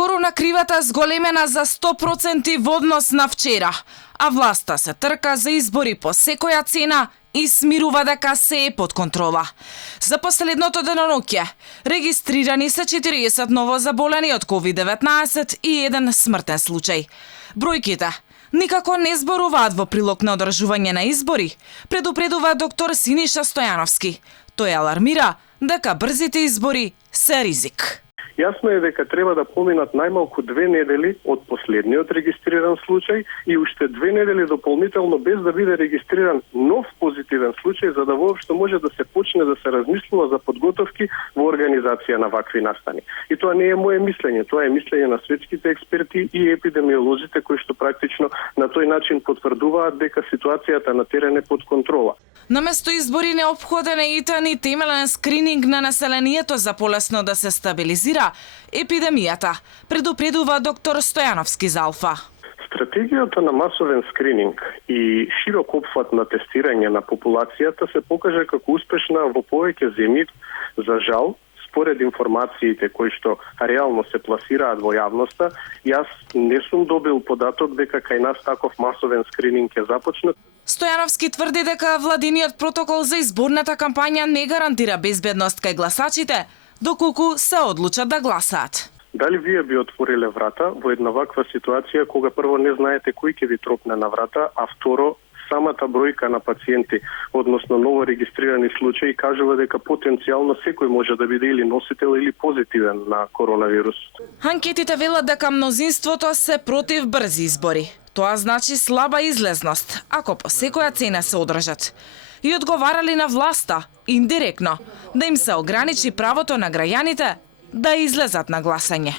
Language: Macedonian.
Скоро на кривата зголемена за 100% во однос на вчера, а власта се трка за избори по секоја цена и смирува дека се е под контрола. За последното деноноќе регистрирани се 40 ново заболени од COVID-19 и еден смртен случај. Бројките никако не зборуваат во прилог на одржување на избори, предупредува доктор Синиша Стојановски. Тој алармира дека брзите избори се ризик. Јасно е дека треба да поминат најмалку 2 недели од последниот регистриран случај и уште 2 недели дополнително без да биде регистриран нов позитивен случај, за да воопшто може да се почне да се размислува за подготовки во организација на вакви настани. И тоа не е мое мислење, тоа е мислење на светските експерти и епидемиолозите кои што практично на тој начин потврдуваат дека ситуацијата на терен е под контрола. Наместо избори неопходен е итен и темелен скрининг на населението за полесно да се стабилизира епидемијата, предупредува доктор Стојановски за Алфа. Стратегијата на масовен скрининг и широк опфат на тестирање на популацијата се покажа како успешна во повеќе земји. За жал, според информациите кои што реално се пласираат во јавноста, јас не сум добил податок дека кај нас таков масовен скрининг е започнат. Стојановски тврди дека владиниот протокол за изборната кампања не гарантира безбедност кај гласачите, доколку се одлучат да гласаат. Дали вие би отвориле врата во една ваква ситуација кога прво не знаете кој ќе ви тропне на врата, а второ самата бројка на пациенти, односно ново регистрирани случаи, кажува дека потенцијално секој може да биде или носител или позитивен на коронавирус. Анкетите велат дека мнозинството се против брзи избори. Тоа значи слаба излезност, ако по секоја цена се одржат. И одговарали на власта, индиректно, да им се ограничи правото на граѓаните да излезат на гласање.